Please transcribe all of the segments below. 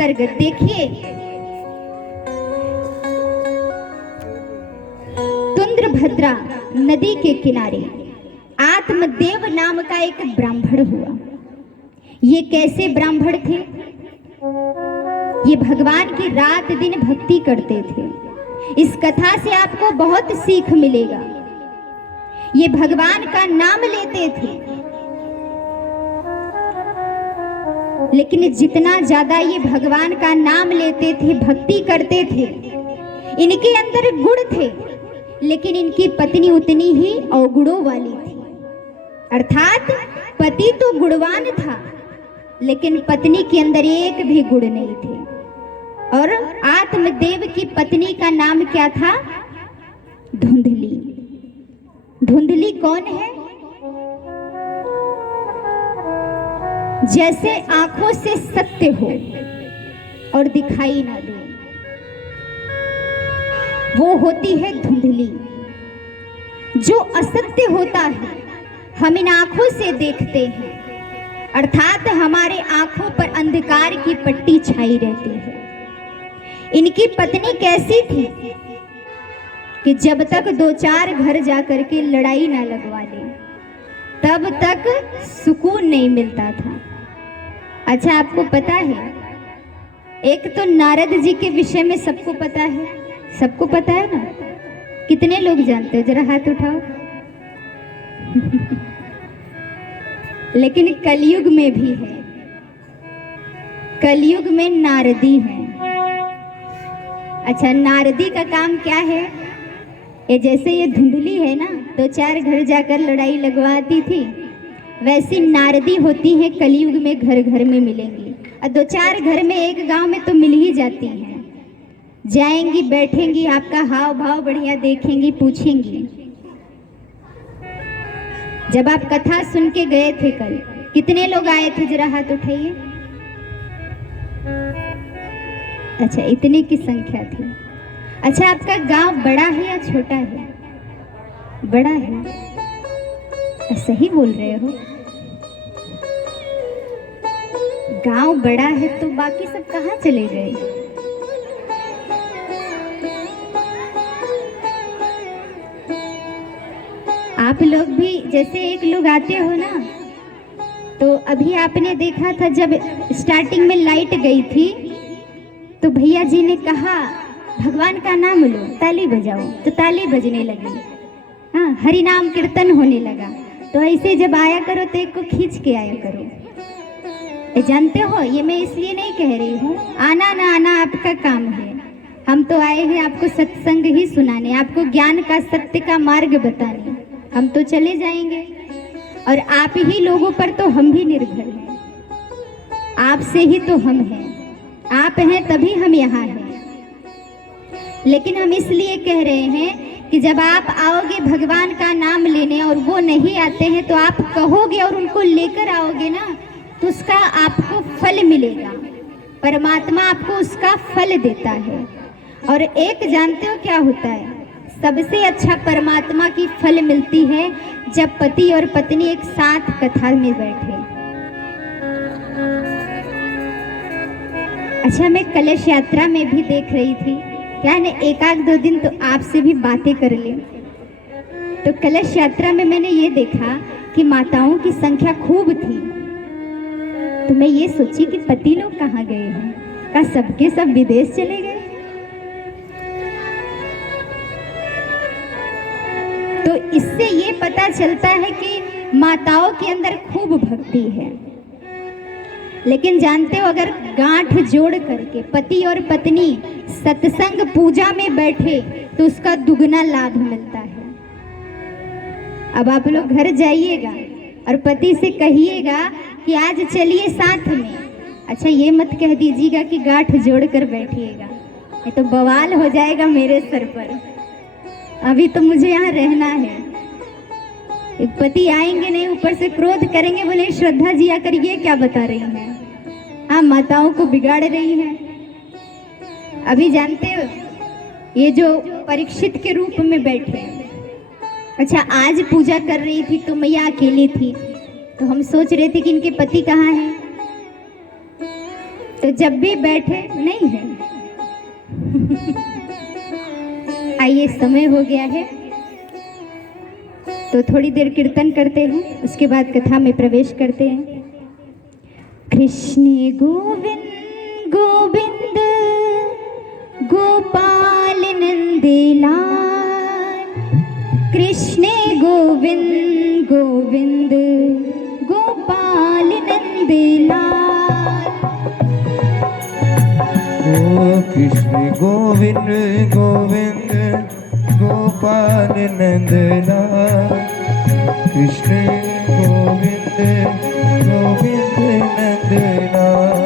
अंतर्गत देखिए, तुंद्रभद्रा नदी के किनारे आत्मदेव नाम का एक ब्राह्मण हुआ। ये कैसे ब्राह्मण थे? ये भगवान की रात दिन भक्ति करते थे। इस कथा से आपको बहुत सीख मिलेगा। ये भगवान का नाम लेते थे, लेकिन जितना ज्यादा ये भगवान का नाम लेते थे, भक्ति करते थे, इनके अंदर गुण थे, लेकिन इनकी पत्नी उतनी ही अवगुणों वाली थी। अर्थात पति तो गुणवान था, लेकिन पत्नी के अंदर एक भी गुण नहीं थे। और आत्मदेव की पत्नी का नाम क्या था? धुंधली। धुंधली कौन है? जैसे आंखों से सत्य हो और दिखाई ना दे, वो होती है धुंधली। जो असत्य होता है हम इन आंखों से देखते हैं, अर्थात हमारे आंखों पर अंधकार की पट्टी छाई रहती है। इनकी पत्नी कैसी थी कि जब तक 2-4 घर जाकर के लड़ाई ना लगवा ले, तब तक सुकून नहीं मिलता था। अच्छा, आपको पता है, एक तो नारद जी के विषय में सबको पता है, सबको पता है ना? कितने लोग जानते हो? जरा हाथ उठाओ। लेकिन कलयुग में भी है, कलयुग में नारदी है। अच्छा, नारदी का काम क्या है? ये जैसे ये धुंधली है ना, 2-4 घर जाकर लड़ाई लगवाती थी, वैसी नारदी होती है कलयुग में, घर घर में मिलेंगी। और 2-4 घर में, एक गांव में तो मिल ही जाती हैं। जाएंगी, बैठेंगी, आपका हाव भाव बढ़िया देखेंगी, पूछेंगी। जब आप कथा सुन के गए थे कल, कितने लोग आए थे? जरा हाथ उठाइए। अच्छा, इतने की संख्या थी। अच्छा, आपका गांव बड़ा है या छोटा है? बड़ा है। सही बोल रहे हो, गांव बड़ा है तो बाकी सब कहाँ चले गए? आप लोग भी जैसे एक लोग आते हो ना, तो अभी आपने देखा था जब स्टार्टिंग में लाइट गई थी, तो भैया जी ने कहा भगवान का नाम लो, ताली बजाओ, तो ताली बजने लगी। हाँ, हरि नाम कीर्तन होने लगा। तो ऐसे जब आया करो तो एक को खींच के आया करो। जानते हो, ये मैं इसलिए नहीं कह रही हूँ, आना ना आना आपका काम है। हम तो आए हैं आपको सत्संग ही सुनाने, आपको ज्ञान का, सत्य का मार्ग बताने। हम तो चले जाएंगे, और आप ही लोगों पर तो हम भी निर्भर हैं। आपसे ही तो हम हैं, आप हैं तभी हम यहाँ हैं। लेकिन हम इसलिए कह रहे हैं कि जब आप आओगे भगवान का नाम लेने और वो नहीं आते हैं, तो आप कहोगे और उनको लेकर आओगे ना, तो उसका आपको फल मिलेगा। परमात्मा आपको उसका फल देता है। और एक जानते हो क्या होता है? सबसे अच्छा परमात्मा की फल मिलती है जब पति और पत्नी एक साथ कथा में बैठे। अच्छा, मैं कलश यात्रा में भी देख रही थी, क्या है ना, 1-2 दिन तो आपसे भी बातें कर ले। तो कलश यात्रा में मैंने ये देखा कि माताओं की संख्या खूब थी। तो मैं ये सोची कि पति लोग कहाँ गए हैं? क्या सबके सब विदेश चले गए? तो इससे ये पता चलता है कि माताओं के अंदर खूब भक्ति है। लेकिन जानते हो, अगर गांठ जोड़ करके पति और पत्नी सत्संग पूजा में बैठे तो उसका दुगना लाभ मिलता है। अब आप लोग घर जाइएगा और पति से कहिएगा कि आज चलिए साथ में। अच्छा, ये मत कह दीजिएगा कि गांठ जोड़ कर बैठिएगा, ये तो बवाल हो जाएगा मेरे सर पर। अभी तो मुझे यहाँ रहना है। एक पति आएंगे नहीं, ऊपर से क्रोध करेंगे, बोले श्रद्धा जी आकर ये क्या बता रही हैं, हाँ माताओं को बिगाड़ रही हैं। अभी जानते हो, ये जो परीक्षित के रूप में बैठे, अच्छा आज पूजा कर रही थी तो मैया अकेली थी, तो हम सोच रहे थे कि इनके पति कहाँ हैं। तो जब भी बैठे नहीं है। आइए, समय हो गया है तो थोड़ी देर कीर्तन करते हैं, उसके बाद कथा में प्रवेश करते हैं। कृष्ण गोविंद गोविंद गोपाल नंदलाल, कृष्ण गोविंद गोविंद गोपाल नंदलाल। ओ कृष्ण गोविंद गोविंद गोपाल नंदलाल, कृष्ण गोविंद गोविंद नंदलाल।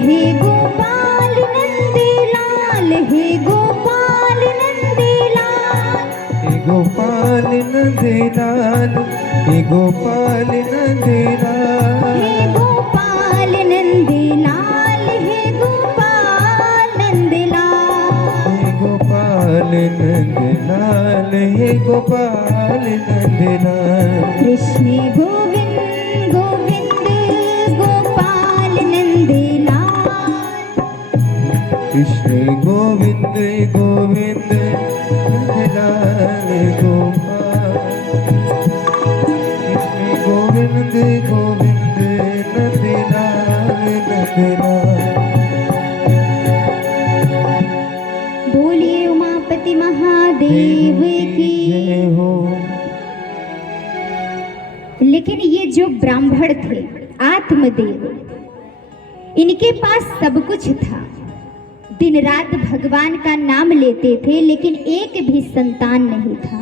हे गोपाल नंदलाल, हे गोपाल नंदलाल, हे गोपाल नंदलाल, हे गोपाल नंदलाल, हे गोपाल नंदलाल, हे गोपाल नंदलाल। हे गोपाल नंदलाल, हे गोपाल नंदलाल। कृष्ण गोविंद गोविंद गोपाल नंदलाल, कृष्ण गोविंद गोविंद नंदलाल गोपाल, कृष्ण गोविंद गोविंद नंदलाल नंदलाल। बोलिए उमापति महादेव की। जय हो। लेकिन ये जो ब्राह्मण थे आत्मदेव, इनके पास सब कुछ था, दिन रात भगवान का नाम लेते थे, लेकिन एक भी संतान नहीं था।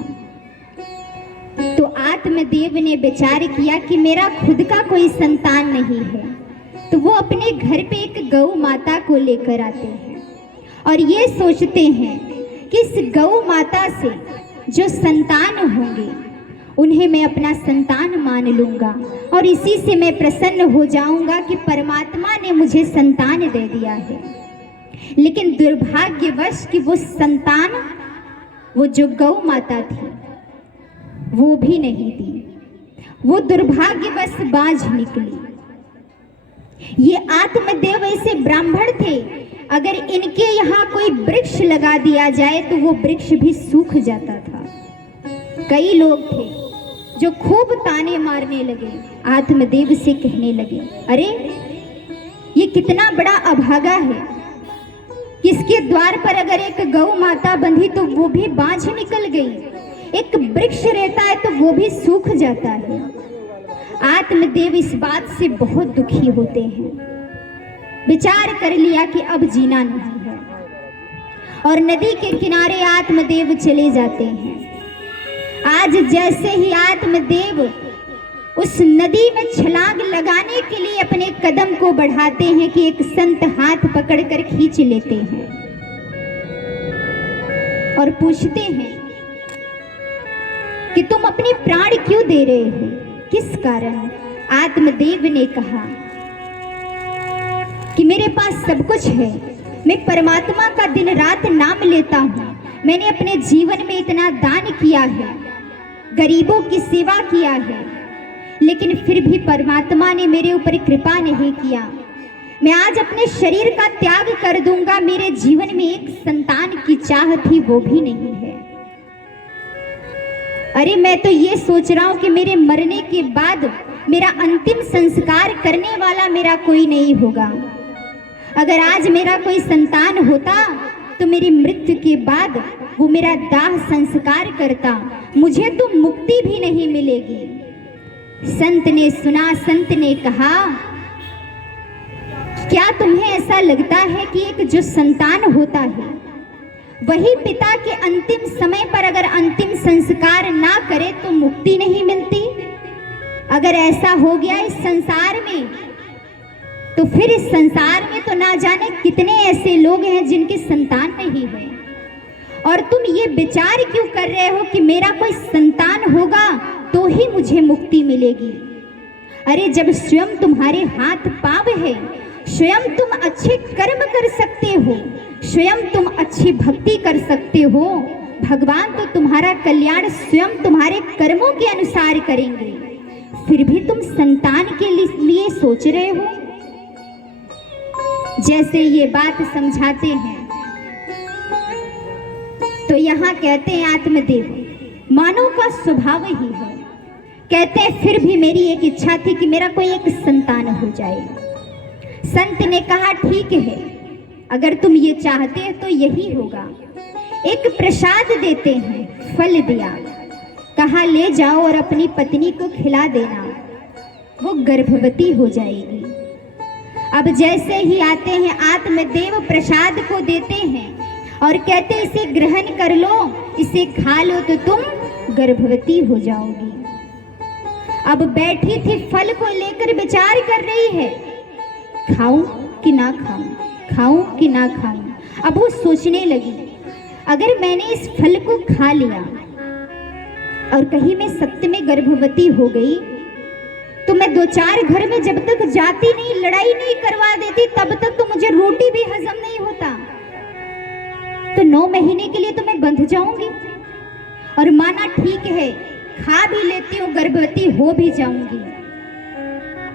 तो आत्मदेव ने विचार किया कि मेरा खुद का कोई संतान नहीं है, तो वो अपने घर पे एक गौ माता को लेकर आते हैं और ये सोचते हैं कि इस गौ माता से जो संतान होंगे उन्हें मैं अपना संतान मान लूंगा और इसी से मैं प्रसन्न हो जाऊंगा कि परमात्मा ने मुझे संतान दे दिया है। लेकिन दुर्भाग्यवश कि वो संतान, वो जो गौ माता थी, वो भी नहीं दी, वो दुर्भाग्यवश बाज निकली। ये आत्मदेव ऐसे ब्राह्मण थे, अगर इनके यहाँ कोई वृक्ष लगा दिया जाए तो वो वृक्ष भी सूख जाता था। कई लोग थे जो खूब ताने मारने लगे, आत्मदेव से कहने लगे, अरे ये कितना बड़ा अभागा है, किसके द्वार पर अगर एक गौ माता बंधी तो वो भी बाँझ निकल गई, एक वृक्ष रहता है तो वो भी सूख जाता है। आत्मदेव इस बात से बहुत दुखी होते हैं, विचार कर लिया कि अब जीना नहीं है और नदी के किनारे आत्मदेव चले जाते हैं। आज जैसे ही आत्मदेव उस नदी में छलांग लगाने के लिए अपने कदम को बढ़ाते हैं कि एक संत हाथ पकड़कर खींच लेते हैं और पूछते हैं कि तुम अपने प्राण क्यों दे रहे हो, किस कारण? आत्मदेव ने कहा कि मेरे पास सब कुछ है, मैं परमात्मा का दिन रात नाम लेता हूँ, मैंने अपने जीवन में इतना दान किया है, गरीबों की सेवा किया है, लेकिन फिर भी परमात्मा ने मेरे ऊपर कृपा नहीं किया। मैं आज अपने शरीर का त्याग कर दूंगा, मेरे जीवन में एक संतान की चाह थी, वो भी नहीं है। अरे मैं तो ये सोच रहा हूँ कि मेरे मरने के बाद मेरा अंतिम संस्कार करने वाला मेरा कोई नहीं होगा। अगर आज मेरा कोई संतान होता तो मेरी मृत्यु के बाद वो मेरा दाह संस्कार करता, मुझे तो मुक्ति भी नहीं मिलेगी। संत ने सुना, संत ने कहा, क्या तुम्हें ऐसा लगता है कि एक जो संतान होता है वही पिता के अंतिम समय पर अगर अंतिम संस्कार ना करे तो मुक्ति नहीं मिलती? अगर ऐसा हो गया इस संसार में तो फिर इस संसार में तो ना जाने कितने ऐसे लोग हैं जिनके संतान नहीं है। और तुम ये विचार क्यों कर रहे हो कि मेरा कोई संतान होगा तो ही मुझे मुक्ति मिलेगी? अरे जब स्वयं तुम्हारे हाथ पांव है, स्वयं तुम अच्छे कर्म कर सकते हो, स्वयं तुम अच्छी भक्ति कर सकते हो, भगवान तो तुम्हारा कल्याण स्वयं तुम्हारे कर्मों के अनुसार करेंगे, फिर भी तुम संतान के लिए सोच रहे हो। जैसे ये बात समझाते हैं तो यहाँ कहते हैं आत्मदेव, मानव का स्वभाव ही है। कहते हैं फिर भी मेरी एक इच्छा थी कि मेरा कोई एक संतान हो जाए। संत ने कहा ठीक है, अगर तुम ये चाहते हो तो यही होगा। एक प्रसाद देते हैं, फल दिया, कहा ले जाओ और अपनी पत्नी को खिला देना, वो गर्भवती हो जाएगी। अब जैसे ही आते हैं आत्मदेव प्रसाद को देते हैं और कहते हैं इसे ग्रहण कर लो, इसे खा लो तो तुम गर्भवती हो जाओगी। अब बैठी थी फल को लेकर विचार कर रही है, खाऊं कि ना खाऊं, खाऊं कि ना खाऊं। अब वो सोचने लगी, अगर मैंने इस फल को खा लिया और कहीं मैं सत्य में गर्भवती हो गई तो मैं 2-4 घर में जब तक जाती नहीं, लड़ाई नहीं करवा देती, तब तक तो मुझे रोटी भी हजम नहीं होता। तो 9 महीने के लिए तो मैं बंध जाऊंगी। और माना ठीक है, खा भी लेती हूँ, गर्भवती हो भी जाऊंगी।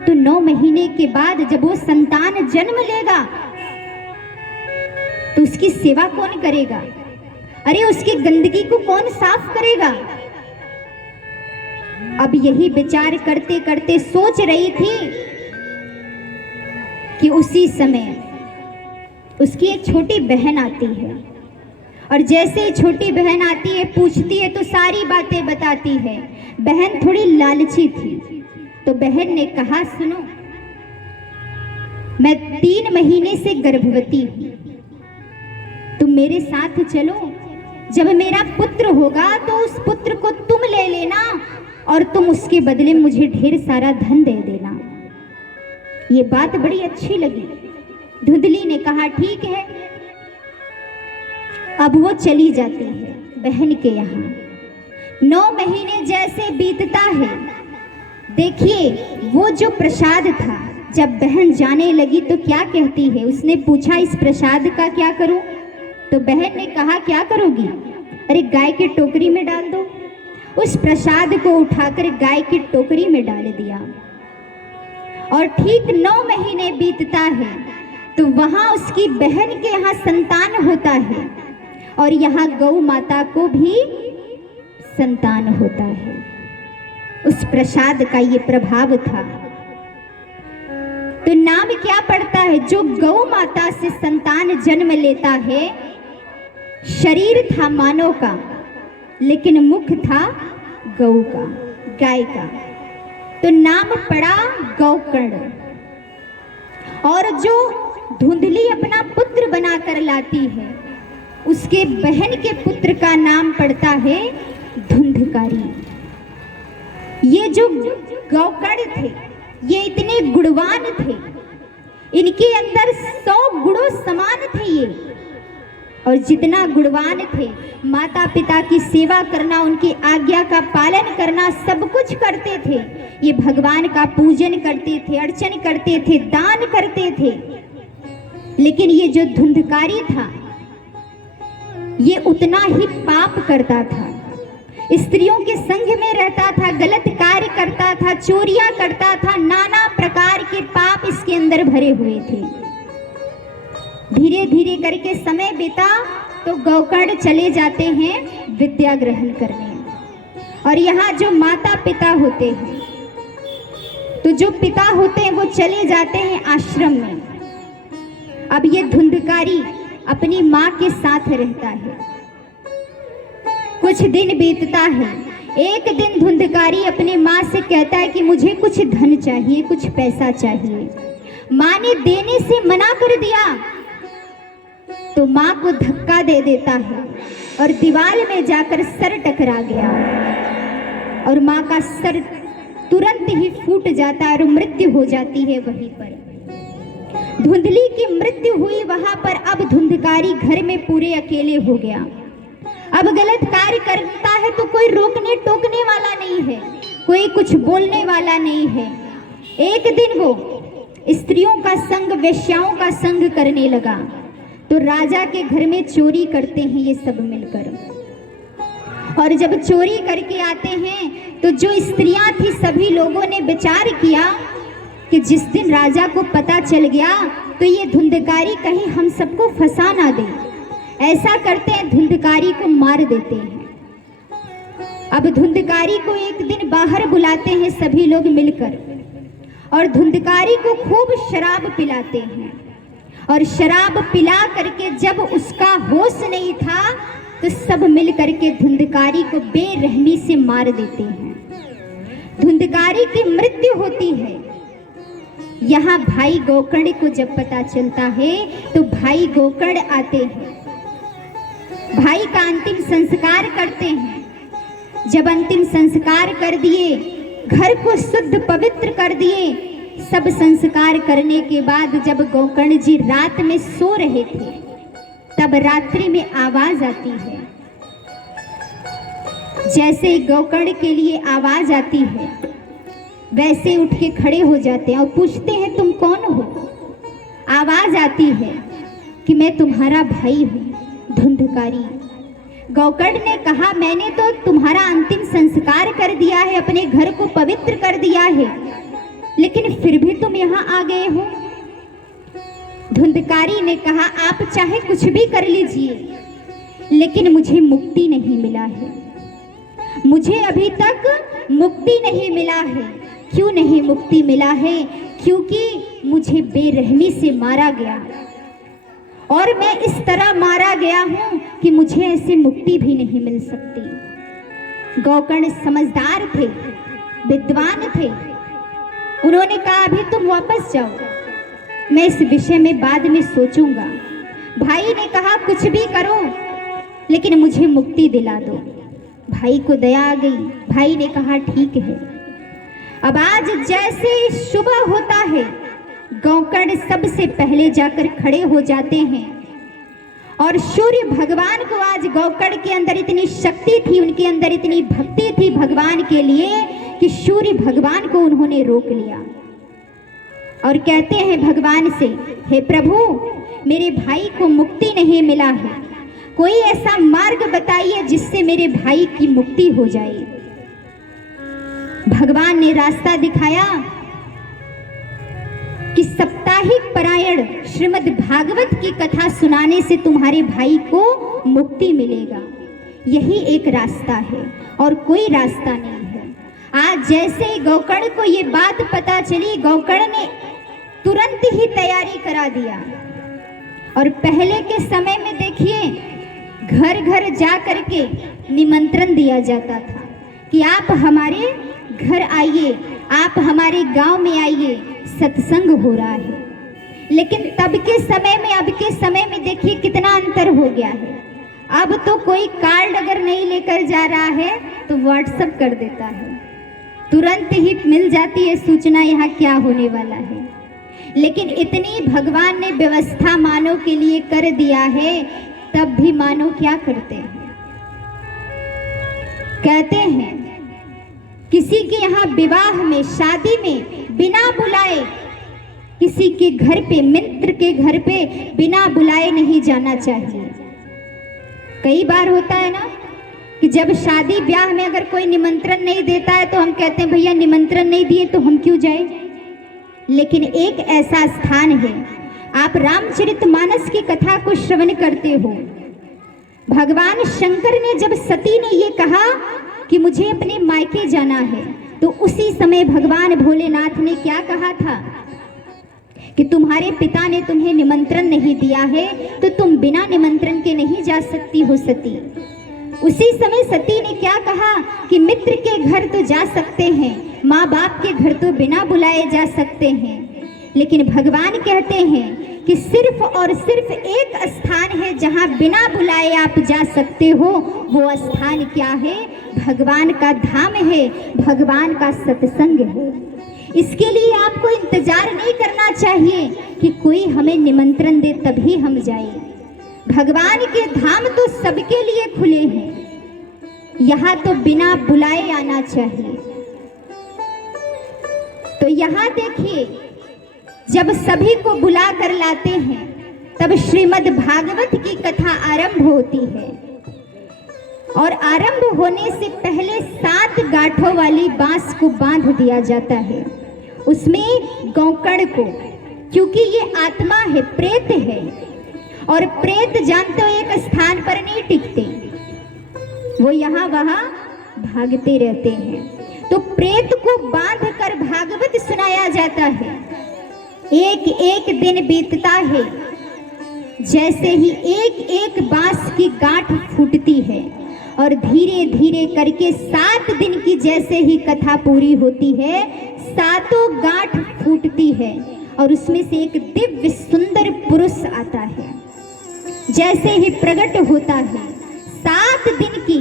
तो 9 महीने के बाद जब वो संतान जन्म लेगा तो उसकी सेवा कौन करेगा? अरे उसकी गंदगी को कौन साफ करेगा? अब यही विचार करते करते सोच रही थी कि उसी समय उसकी एक छोटी बहन आती है और जैसे ही छोटी बहन आती है, पूछती है तो सारी बातें बताती है। बहन थोड़ी लालची थी तो बहन ने कहा सुनो, मैं 3 महीने से गर्भवती हूँ, तुम मेरे साथ चलो, जब मेरा पुत्र होगा तो उस पुत्र को तुम ले लेना और तुम उसके बदले मुझे ढेर सारा धन दे देना। ये बात बड़ी अच्छी लगी। धुंधली ने कहा ठीक है। अब वो चली जाती है बहन के यहाँ। 9 महीने जैसे बीतता है, देखिए वो जो प्रसाद था, जब बहन जाने लगी तो क्या कहती है, उसने पूछा इस प्रसाद का क्या करूं? तो बहन ने कहा क्या करोगी? अरे गाय की टोकरी में डाल दो। उस प्रसाद को उठाकर गाय की टोकरी में डाल दिया और ठीक 9 महीने बीतता है तो वहां उसकी बहन के यहाँ संतान होता है और यहाँ गौ माता को भी संतान होता है। उस प्रसाद का ये प्रभाव था। तो नाम क्या पड़ता है? जो गौ माता से संतान जन्म लेता है, शरीर था मानव का लेकिन मुख था गौ का, गाय का, तो नाम पड़ा गौकर्ण। और जो धुंधली अपना पुत्र बनाकर लाती है, उसके बहन के पुत्र का नाम पड़ता है धुंधकारी। ये जो गौकर्ण थे, ये इतने गुणवान थे, इनके अंदर 100 गुणों समान थे ये। और जितना गुणवान थे, माता पिता की सेवा करना, उनकी आज्ञा का पालन करना, सब कुछ करते थे। ये भगवान का पूजन करते थे, अर्चन करते थे, दान करते थे। लेकिन ये जो धुंधकारी था, ये उतना ही पाप करता था, स्त्रियों के संग में रहता था, गलत कार्य करता था, चोरियां करता था, नाना प्रकार के पाप इसके अंदर भरे हुए थे। धीरे धीरे करके समय बीता तो गौकर्ण चले जाते हैं विद्या ग्रहण करने। और यहाँ जो माता पिता होते हैं, तो जो पिता होते हैं वो चले जाते हैं आश्रम में। अब ये धुंधकारी अपनी माँ के साथ रहता है। कुछ दिन बीतता है। एक दिन धुंधकारी अपनी माँ से कहता है कि मुझे कुछ धन चाहिए, कुछ पैसा चाहिए। माँ ने देने से मना कर दिया तो माँ को धक्का दे देता है और दीवार में जाकर सर टकरा गया और माँ का सर तुरंत ही फूट जाता है और मृत्यु हो जाती है वहीं पर। धुंधली की मृत्यु हुई वहां पर। अब धुंधकारी घर में पूरे अकेले हो गया। अब गलत कार्य करता है तो कोई रोकने टोकने वाला नहीं है, कोई कुछ बोलने वाला नहीं है। एक दिन वो स्त्रियों का संग, वेश्याओं का संग करने लगा। तो राजा के घर में चोरी करते हैं ये सब मिलकर। और जब चोरी करके आते हैं तो जो स्त्रियां थी, सभी लोगों ने विचार किया कि जिस दिन राजा को पता चल गया तो ये धुंधकारी कहीं हम सबको फंसा ना दे। ऐसा करते हैं, धुंधकारी को मार देते हैं। अब धुंधकारी को एक दिन बाहर बुलाते हैं सभी लोग मिलकर, और धुंधकारी को खूब शराब पिलाते हैं। और शराब पिला करके जब उसका होश नहीं था तो सब मिल करके धुंधकारी को बेरहमी से मार देते हैं। धुंधकारी की मृत्यु होती है। यहाँ भाई गोकर्ण को जब पता चलता है तो भाई गोकर्ण आते हैं, भाई का अंतिम संस्कार करते हैं। जब अंतिम संस्कार कर दिए, घर को शुद्ध पवित्र कर दिए, सब संस्कार करने के बाद जब गोकर्ण जी रात में सो रहे थे, तब रात्रि में आवाज आती है। जैसे गोकर्ण के लिए आवाज आती है, वैसे उठ के खड़े हो जाते हैं और पूछते हैं तुम कौन हो। आवाज आती है कि मैं तुम्हारा भाई हूँ धुंधकारी। गोकर्ण ने कहा मैंने तो तुम्हारा अंतिम संस्कार कर दिया है, अपने घर को पवित्र कर दिया है, लेकिन फिर भी तुम यहाँ आ गए हो। धुंधकारी ने कहा आप चाहे कुछ भी कर लीजिए, लेकिन मुझे मुक्ति नहीं मिला है। मुझे अभी तक मुक्ति नहीं मिला है। क्यों नहीं मुक्ति मिला है? क्योंकि मुझे बेरहमी से मारा गया, और मैं इस तरह मारा गया हूं कि मुझे ऐसी मुक्ति भी नहीं मिल सकती। गोकर्ण समझदार थे, विद्वान थे। उन्होंने कहा अभी तुम वापस जाओ, मैं इस विषय में बाद में सोचूंगा। भाई ने कहा कुछ भी करो, लेकिन मुझे मुक्ति दिला दो। भाई को दया आ गई। भाई ने कहा ठीक है। अब आज जैसे सुबह होता है, गोकर्ण सबसे पहले जाकर खड़े हो जाते हैं, और सूर्य भगवान को आज गोकर्ण के अंदर इतनी शक्ति थी, उनके अंदर इतनी भक्ति थी भगवान के लिए कि सूर्य भगवान को उन्होंने रोक लिया और कहते हैं भगवान से, हे प्रभु, मेरे भाई को मुक्ति नहीं मिला है, कोई ऐसा मार्ग बताइए जिससे मेरे भाई की मुक्ति हो जाए। भगवान ने रास्ता दिखाया कि साप्ताहिक पारायण श्रीमद् भागवत की कथा सुनाने से तुम्हारे भाई को मुक्ति मिलेगा। यही एक रास्ता है और कोई रास्ता नहीं है। आज जैसे गोकर्ण को ये बात पता चली, गोकर्ण ने तुरंत ही तैयारी करा दिया। और पहले के समय में देखिए, घर घर जा करके निमंत्रण दिया जाता था कि आप हमारे घर आइए, आप हमारे गांव में आइए, सत्संग हो रहा है। लेकिन तब के समय में अब के समय में देखिए कितना अंतर हो गया है। अब तो कोई कार्ड अगर नहीं लेकर जा रहा है तो व्हाट्सएप कर देता है, तुरंत ही मिल जाती है सूचना यहाँ क्या होने वाला है। लेकिन इतनी भगवान ने व्यवस्था मानव के लिए कर दिया है, तब भी मानव क्या करते हैं? कहते हैं किसी के यहाँ विवाह में, शादी में बिना बुलाए, किसी के घर पे, मित्र के घर पे बिना बुलाए नहीं जाना चाहिए। कई बार होता है ना कि जब शादी ब्याह में अगर कोई निमंत्रण नहीं देता है तो हम कहते हैं भैया निमंत्रण नहीं दिए तो हम क्यों जाए। लेकिन एक ऐसा स्थान है, आप रामचरितमानस की कथा को श्रवण करते हो। भगवान शंकर ने जब सती ने ये कहा कि मुझे अपने मायके जाना है, तो उसी समय भगवान भोलेनाथ ने क्या कहा था कि तुम्हारे पिता ने तुम्हें निमंत्रण नहीं दिया है तो तुम बिना निमंत्रण के नहीं जा सकती हो सती। उसी समय सती ने क्या कहा कि मित्र के घर तो जा सकते हैं, माँ बाप के घर तो बिना बुलाए जा सकते हैं, लेकिन भगवान कहते हैं कि सिर्फ और सिर्फ एक स्थान है जहाँ बिना बुलाए आप जा सकते हो। वो स्थान क्या है? भगवान का धाम है, भगवान का सत्संग है। इसके लिए आपको इंतजार नहीं करना चाहिए कि कोई हमें निमंत्रण दे तभी हम जाए। भगवान के धाम तो सबके लिए खुले हैं, यहाँ तो बिना बुलाए आना चाहिए। तो यहाँ देखिए, जब सभी को बुला कर लाते हैं तब श्रीमद् भागवत की कथा आरंभ होती है, और आरंभ होने से पहले 7 गांठों वाली बांस को बांध दिया जाता है उसमें गौकर्ण को, क्योंकि ये आत्मा है, प्रेत है, और प्रेत जानते हो एक स्थान पर नहीं टिकते, वो यहाँ वहाँ भागते रहते हैं। तो प्रेत को बांध कर भागवत सुनाया जाता है। एक एक दिन बीतता है, जैसे ही एक एक बांस की गांठ फूटती है, और धीरे धीरे करके 7 दिन की जैसे ही कथा पूरी होती है, 7 गांठ फूटती है, और उसमें से एक दिव्य सुंदर पुरुष आता है। जैसे ही प्रकट होता है, 7 दिन की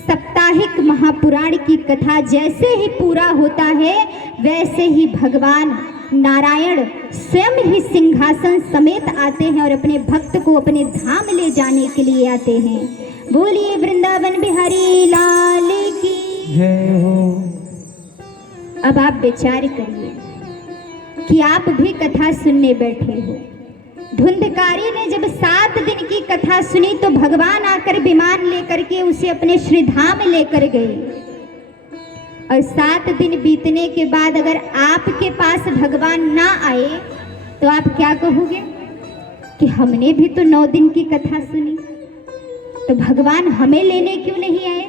साप्ताहिक महापुराण की कथा जैसे ही पूरा होता है, वैसे ही भगवान नारायण स्वयं ही सिंहासन समेत आते हैं और अपने भक्त को अपने धाम ले जाने के लिए आते हैं। बोलिए वृंदावन बिहारी लाल की जय हो। अब आप विचार करिए कि आप भी कथा सुनने बैठे हो। धुंधकारी ने जब 7 दिन की कथा सुनी तो भगवान आकर विमान लेकर के उसे अपने श्रीधाम लेकर गए, और 7 दिन बीतने के बाद अगर आपके पास भगवान ना आए तो आप क्या कहोगे कि हमने भी तो 9 दिन की कथा सुनी, तो भगवान हमें लेने क्यों नहीं आए?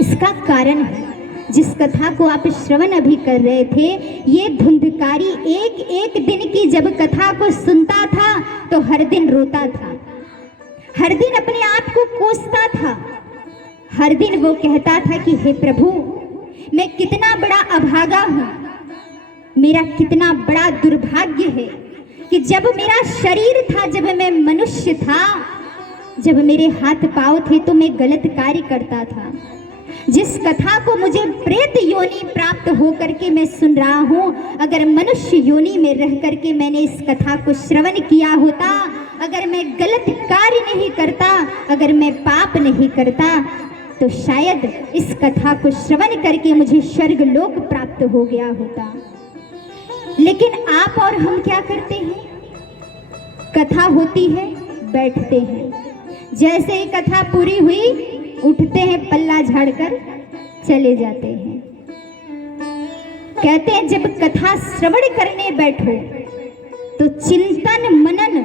इसका कारण है, जिस कथा को आप श्रवण अभी कर रहे थे, ये धुंधकारी एक एक दिन की जब कथा को सुनता था तो हर दिन रोता था, हर दिन अपने आप को कोसता था, हर दिन वो कहता था कि हे प्रभु, मैं कितना बड़ा अभागा हूँ, मेरा कितना बड़ा दुर्भाग्य है कि जब मेरा शरीर था, जब मैं मनुष्य था, जब मेरे हाथ पांव थे तो मैं गलत कार्य करता था। जिस कथा को मुझे प्रेत योनि प्राप्त होकर के मैं सुन रहा हूँ, अगर मनुष्य योनि में रह करके मैंने इस कथा को श्रवण किया होता, अगर मैं गलत कार्य नहीं करता, अगर मैं पाप नहीं करता, तो शायद इस कथा को श्रवण करके मुझे स्वर्ग लोक प्राप्त हो गया होता। लेकिन आप और हम क्या करते हैं? कथा होती है, बैठते हैं, जैसे ही कथा पूरी हुई उठते हैं, पल्ला झाड़कर चले जाते हैं। कहते हैं जब कथा श्रवण करने बैठो तो चिंतन मनन